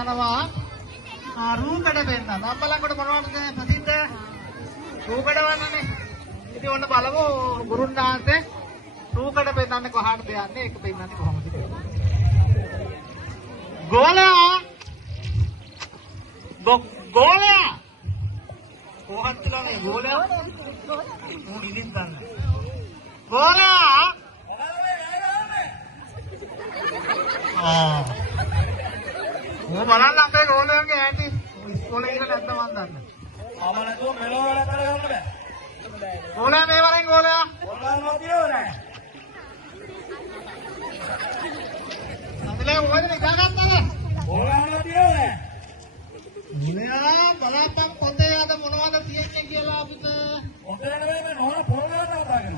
යනවා රූකඩ පෙන්නන්න. අම්බලන්කොට මොනවද ප්‍රසිද්ධ? රූකඩ වන්නනේ. ඉතින් ඔන්න බලමු ගුරුන් වහන්සේ රූකඩ පෙන්නන්නේ කොහාටද යන්නේ? ඒක පෙන්නන්නේ කොහොමද කියලා. ගෝලයා ගෝලයා කොහොමද කියන්නේ ගෝලයා? මූ ඉදින් ගන්න. ගෝලයා මූ බලන්න අපේ ගෝලයාගේ ඇටි ඉස්කෝලේ ඉන්න නැද්ද මන් දන්නේ. ආමලකෝ මෙලෝ වල කරගන්න බෑ. ගෝලයා මේ වරෙන් ගෝලයා. ගෝලයා තියෝ නෑ. අතලේ මොකද නිකාගත්තද? ගෝලයා තියෝ නෑ. ගෝලයා බලපන් පොතේ අද මොනවද තියෙන්නේ කියලා අපිට. පොතේ නෙවෙයි මේ නෝන පොල්ලකට හදාගෙන.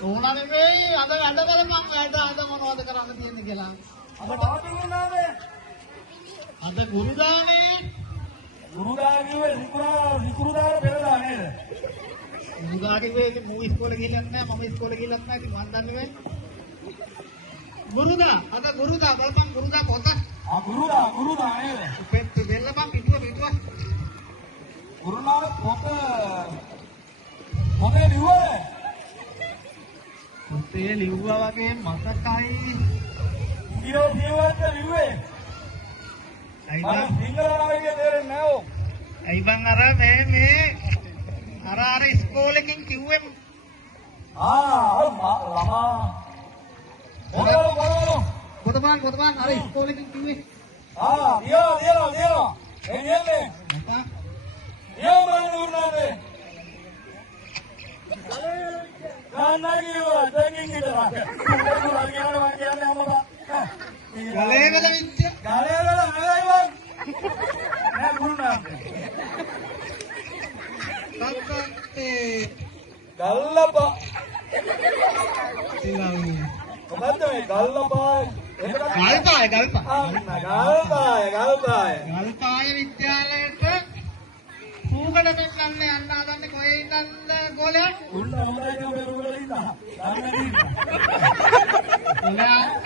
නෝනා නෙවෙයි අද වැඩ බලපන් වැඩ අද මොනවද කරන්න තියෙන්නේ කියලා. අපට ආපින්නාද? අද ගුරුදානේ. ගුරුදා කිව්වේ විකුරුදාර පෙරදා නේද? ගුරුදා කිව්වේ ඉතින් මූ ඉස්කෝලේ ගිහිල්ලත් නැහැ මම ඉස්කෝලේ ගිහිල්ලත් නැහැ ඉතින් මන් දන්නේ නැහැ. ගුරුදා අද ගුරුදා බලපන් ගුරුදා පොත. ගුරුදා නේද? දෙල්ලපන් පිටුව. ගුරුනාව පොතේ ලිව්වද? පොතේ ලිව්වා වගේ මතකයි. ඉතින් ලිව්වද ලිව්වේ? අයිබා සිංහල නාවිකේ තේරෙන්නේ නැහැ ඕ. අයිබන් අර මේ අර ඉස්කෝලේකින් කිව්වෙම් ළමා පොතපන් අර ඉස්කෝලේකින් කිව්වේ දියලා එන්නේ මම නුරුනානේ නානගියෝ දෙකින් ඉඳලා කියන්නේ අම්මා ගලේ වල විච්ච ගලේ වල නෙවෙයි නෑ නුරුනානේ ගල්ලපා මොකද්ද මේ ගල්ලපා ගල්පාය විද්‍යාලයට රූකඩ පෙන්නන්න යන්න හදන්නේ කොහේ ඉඳන්ද ගෝලයා? උන්න හොඳයි මේ රූකඩ ඉඳලා.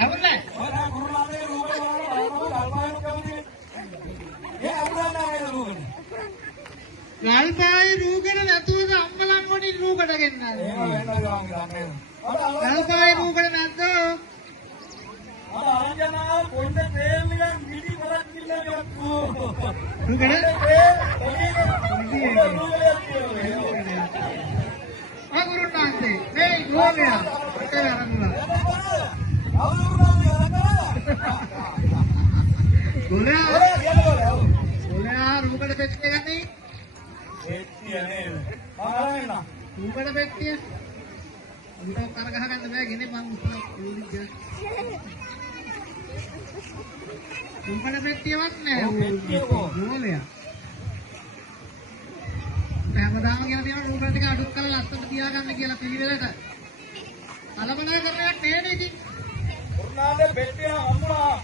අහුන්නේ? ඔය ගුරුනාගේ රූකඩ වල ගල්පාය කවුද? ඒ අමුණන්නේ රූකඩ. ගල්පාය රූකඩ නැතුවද අම්බලන් වලින් රූකඩ ගෙන්නන්නේ? ගල්පාය රූකඩ නැද්ද? ආරංජනා පොන්න තේල් නිකන් මිටි කරක් කිල්ලක් රූකඩ? ගුරුනාන්සේ මේ ගෝලයා ඔතේ අරන්ලා. ගෝලයා රූකඩ පෙට්ටිය ගන්නේ? පෙට්ටිය නේද? ආරංජනා රූකඩ පෙට්ටිය. උන්ට කර ගහ ගන්න බෑ ගෙනේ මං උඩින් රූකඩ පෙට්ටියවත් නැහැ ගෝලයා. හැමදාම කියලා තියෙනවා රූකඩ ටික අඩුත් කරලා ලස්සනට තියාගන්න කියලා පිළිවෙලට. කලබල කරන්නයක් නේද ඉතින්. ගුරුනාගේ පෙට්ටිය හම්බුණා.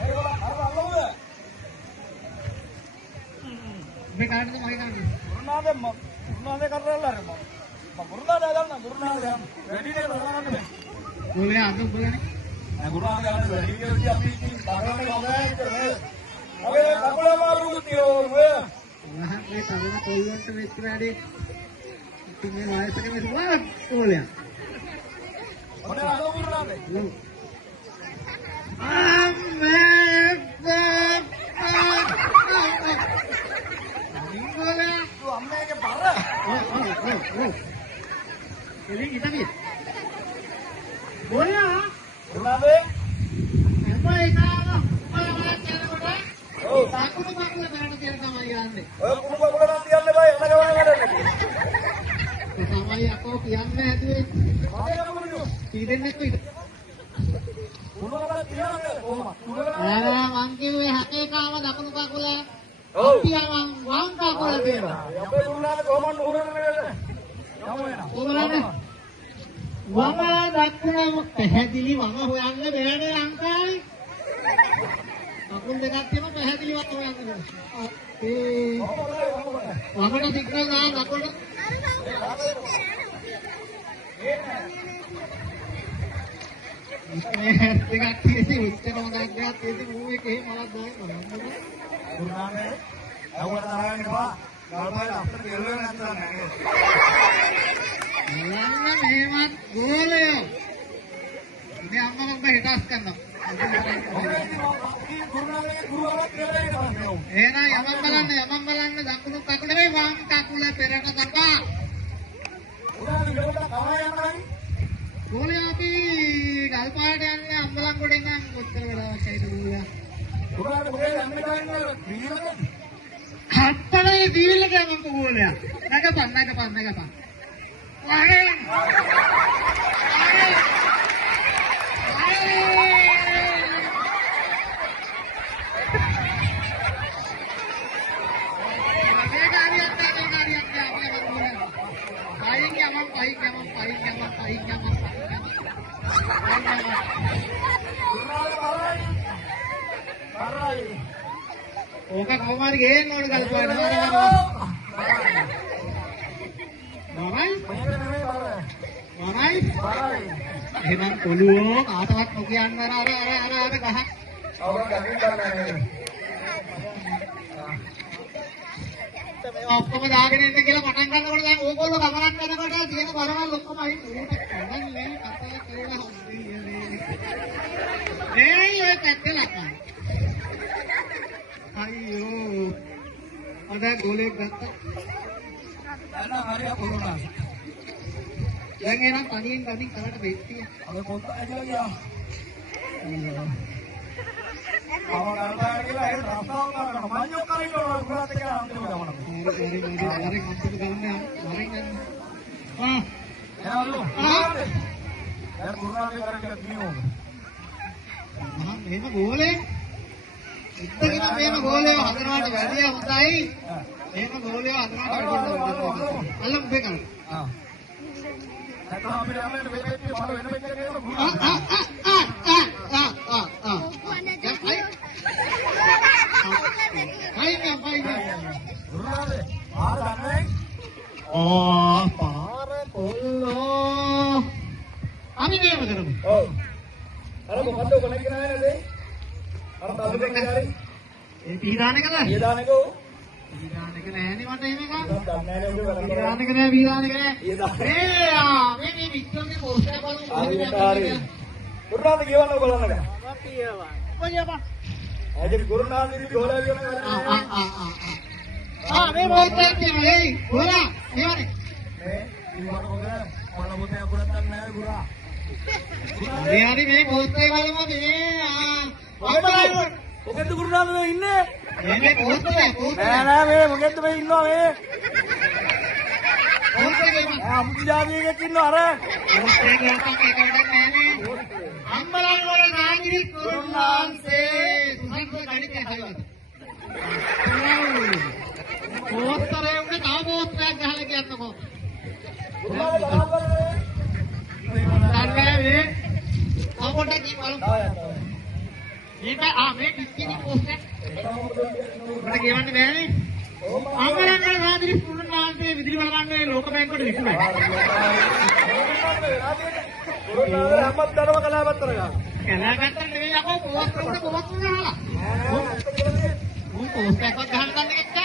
ඒක අර අල්ලමුද? මේ කාටද මගේ කාටද? ගුරුනාගේ කරලා අර මම ගුරුනාගේ ගන්න ගුරුනාගේ වැඩි දෙයක් කරගන්න බෑ. ගෝලයා අද උඹලනේ. ගුරුනාගේ ගන්න වැඩි දෙයක් අපි ඉතින් කරන්නේ නැහැ කරේ. ඔය කකුල මාරු තියෝ ඔය මේ තරුණ කොල්ලන්ට මෙච්චර වැඩි ඉතින් මේ වයසක මෙතුමා ගෝලයා. ඔනේ අද ගුරුනාගේ අම්මේගේ බර එළින් ඉතමිය ගෝලයා ගුරුනාගේ එපා ඉතාලම ඔය කියනකොට සාකුණු බකුල බෑට කියලා තමයි යන්නේ. ඔය කුණු බකුල නම් තියන්න බෑ එන ගමන වැඩන්නේ. ඒ තමයි අපෝ කියන්නේ හැදුවේ. කීදෙනෙක් විතර. කුණු බකුල තියන්නේ කොහොමද? මං කිව්වේ හතේ කාම දකුණු බකුල. ඔප්පියම වම් බකුල දෙනවා. අපේ ගුරුනාගේ කොහොමද උරන්නේ නේද? යමු එනවා. උරන්නේ. වම දකුණ පැහැදිලි වම හොයන්න බෑනේ ලංකාවේ. අකුල් දෙකක් තියෙන පැහැදිලි වත් හොයන්න බෑ. ඒ වමට සිග්නල් දාන්න දකුණට. මේ ටිකක් තියෙදි උච්චරම ගන්නත් තියෙදි මූ එකේ මලක් දාන්න බලන්න. ගුරුනානේ අවුවට තරහින් එපා. ගල්පාය අපිට ගෙල්ලුවේ නැත්නම් නෑ. බලන්න මේවත් ගෝලයෝ. මේ අම්මා මම හිටස් කරනවා. ගුරුනානේ ගුරුවරයෙක් කියලා ඉන්නවා. එහෙනම් යමන් බලන්න දකුණු කකුල නෙවෙයි වම් කකුල පෙරට තබා. ගුරුනානේ මෙලොවට කවා යන්නයි. ගෝලයෝ අපි ගල්පාට යන්නේ අම්බලන්ගොඩ ඉඳන් කොච්චර වෙලාවක් ඇයිද ගෝලයා? ගුරුනානේ මොකද යන්නේ ගන්නේ පිළිවෙලද? හත්තනේ දීවිල්ල ගමන් ගෝලයා. නගපන්. වරේ. ඕක කොහොම හරි ගේන්න ඕන ගල්පාට. මොනයි? එහෙනම් කොළුවෝ කාටවත් නොකියන්න අර ගහ. අවුරුදු ගහින් ගන්නෑ. මේවා ඔක්කොම දාගෙන ඉන්න කියලා පටන් ගන්නකොට දැන් ඕගොල්ලෝ ගමනක් යනකොට තියෙන බරවල් ඔක්කොම අයින් කරන්නේ කතා කියලා හොඳයි. ඔය පැත්තේ ලක්කා. අයියෝ. අද ගෝලෙක් ගත්තා. අන්න හරිය කොරුණා. දැන් එනම් තනියෙන් ගමින් කරට බෙට්ටිය. අර පොත් ඇදලා ගියා. අවුව ගල්පාය කියලා ඒ රස්සාව කරනවා. මඤ්ඤෝ කරින්න ඕන ගුරුනාත් කියලා අන්තිම ගමන. හරි කම්පිට ගන්න වරින් ගන්න. එනවලු. දැන් ගුරුනාගේ කරගෙන තියෙනවා. මේක ගෝලේ. ඉතින් මේක ගෝලේ හදනවට වැඩිය හොඳයි. මේක ගෝලේ හදනවට වැඩිය හොඳයි. අල්ලමු බේකන. නැත්නම් අපිට යන්න වෙන්නේ බල වෙන වෙන්නේ නේද? ගුරුනාගේ ආර ගන්නයි. පාර පොල්ලෝ. අපි මේව කරමු. ඔව්. අර මොකද්ද ඔක නැගිනා නේද? අර තල්ලු දෙකේ හරි. ඒ පීඩානකද? ඊදානකෝ. පීඩානක නෑනේ මට එහෙම එකක්. දන්නේ නෑ නේද? පීඩානක නෑ මේ වික්‍රමගේ පෝස්ටර් බලමු. ගුරුනාත් කියවන්න බලන්න බෑ. කොහේපා? ඇයි ගුරුනාත් ඉතින් ගෝලයා කියන මේ මොකක්ද කියන්නේ? ගෝලා මේවනේ. මේ ඉවර මොකද? මොන මොතේ අකුරක් නැහැ ගුරා. මේ පෝස්ටර් බලමු මේ මොකෙන්ද ගුරුනාත් මේ ඉන්නේ? මේ පෝස්ටර් නෑ මේ මොකෙන්ද මේ ඉන්නවා මේ? පෝස්ටර් අමුතු ජාතියෙක් ඉන්නවා අර. පෝස්ටර් ගොඩක් එක වැඩක් නෑනේ. අම්බලන් වල නාගිරි කුරුල්ලාන්සේ සුසන්ත ගණිතය හරියට. පෝස්ටරේ උඩ තව පෝස්ටරයක් ගහලා කියන්නකෝ. මේ අපොට්ටක් බලමු. මේ කිසිම පෝස්ටර් මට කියවන්න බෑනේ. අම්බලන් වල නාගිරි කුරුල්ලාන්සේ විදුලි බලන්නේ ලෝක බැංකුවට විකුණයි. ගුරුනාත් අම්මත් දරව කලාවත්තර ගන්න. කලාගත්තට නෙවෙයි අපෝ පෝස්ටර් උඩ පෝස්ටර් ගහලා. උන් පෝස්ටර් එකක් ගහන්න ගන්න එකක්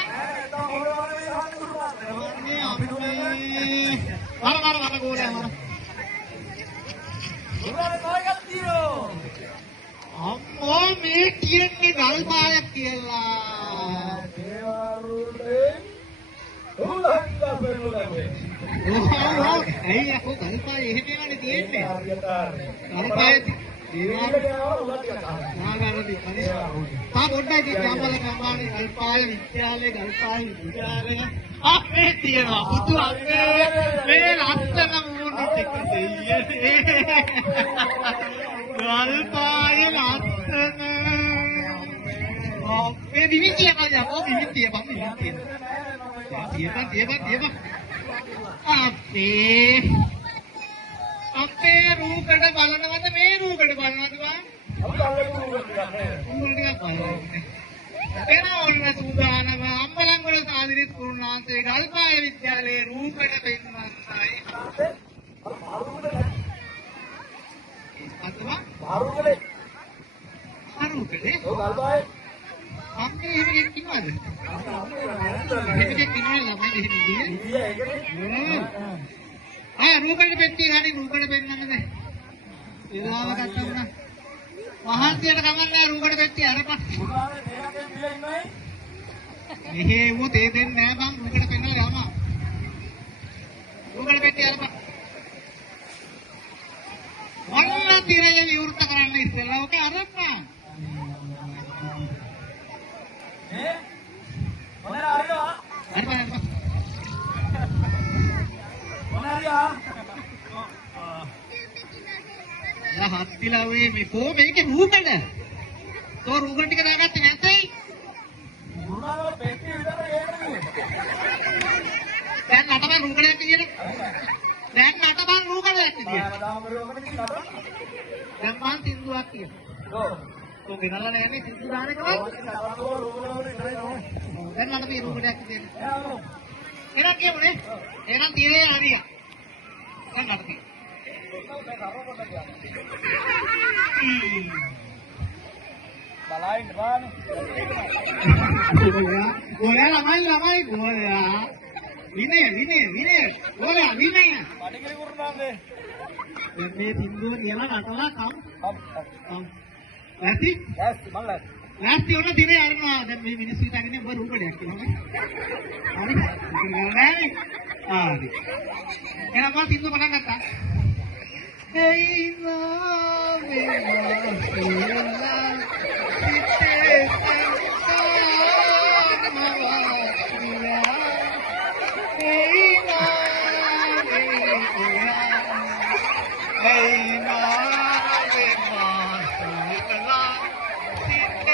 වර ගෝලයා මර. අම්මෝ මේ කියන්නේ ගල්පායක් කියලා. ඇයි අපෝ ගල්පාය එහෙම ඒවානේ තියෙන්නේ. ගල්පාය පොඩ්ඩයි ගම්බල ගල්පාය විද්‍යාලය ගල්පාය විද්‍යාලය මේ තියෙනවා පුතු අපේ මේ ලස්සන මූණට එක දෙයියේ ගල්පාය ලස්සන මේ විවිධිය කල්ලා ඔය විවිධිය තියපන් අපේ රූකඩ බලනවද මේ රූකඩ බලනවද බං? එන ඔන්න සූදානම අම්බලන්ගොඩ සාදිරිත් කුරුණාන්සේ ගල්පාය විද්‍යාලයේ රූකඩ පෙන්වන්නයි. අතවා අරුකලේ අරුකලේ ඔව් ගල්බායේ අම්මේ එහෙම කිව්වද? එහෙම කිව්වද ළමයි එහෙම ඉන්නේ? ඉතියා ඒකනේ රූපෙට පෙට්ටිය ගන්නේ රූපෙට පෙන්නන්නද? ඒලාව ගත්තා මහන්සියට කමන්නේ රූපෙට පෙට්ටිය අරපන්. පුරානේ මේකෙන් පිළ ඉන්නයි. මෙහෙ වුත් ඒ දෙන්නේ නෑ බං රූපෙට පෙන්නලා යනවා. රූපෙට පෙට්ටිය අරපන්. වන්න තිරේ විවෘත කරන්න ඉස්සෙල්ලා ඔක අරපන්. මොනවාද ආරියා? අරපන්. මොනවාද? හත්තිලා ඔය මේ කො මේකේ රූපෙද? තෝ රූපෙ ටික දාගත්තේ නැතයි? මොනවාද පෙට්ටිය විතර ඒකනේ. දැන් නටබන් රූපෙට කියන. දැන් නටබන් රූපෙට කියන. දාමරෝකට කිව්වද? දැන් මං සින්දුවක් කියන. ඔව්. තෝ ගෙනල්ලා නැන්නේ සින්දු දාන එකවත්? දැන් නටපේ රූපෙට කියන. එහෙනම් කියමුනේ. එහෙනම් තිරේ හරිය. දැන් නටපේ. බලයින් බානේ. ගෝලයා ළමයි ගෝලයා. විනය. ගෝලයා විනය. පඩිකේ වුණානේ. දැන් මේ සින්දුව කියලා නටලා කම්. ඇති? යස් මල්ලස්. නැස්ති උන දිනේ අරනවා. දැන් මේ මිනිස්සු හිතන්නේ ඔබ රූපඩයක් කියනවා. හරි. නෑ. හරි. එහෙනම් මම සින්දුව පටන් ගත්තා. Hey mami masila site mawasila Hey mami masila site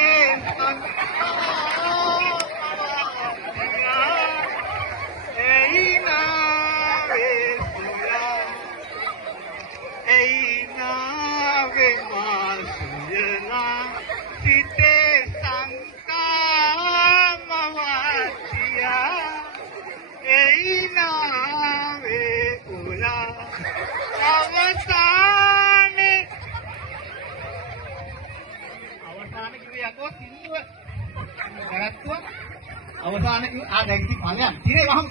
අවසාන දැන් ඉතින් ඵලයන් ඉරේ වහමු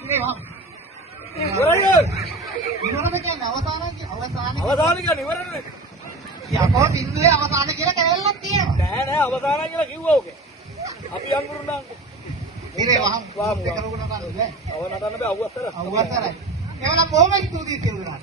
ඉවරයි. ඉවරද කියන්නේ අවසාන අවසාන කියන්නේ ඉවරනේ. යකෝ සින්දුවේ අවසාන කියලා කැලලක් තියෙනවා නෑ අවසාන කියලා කිව්වා ඔගේ. අපි අඟුරුණා. ඉරේ වහමු දෙකරුණ ගන්නද අව නටන්න බෑ අවුස්සර. අවුවතරයි එවනම් බොහොම ස්තුතියි කියලා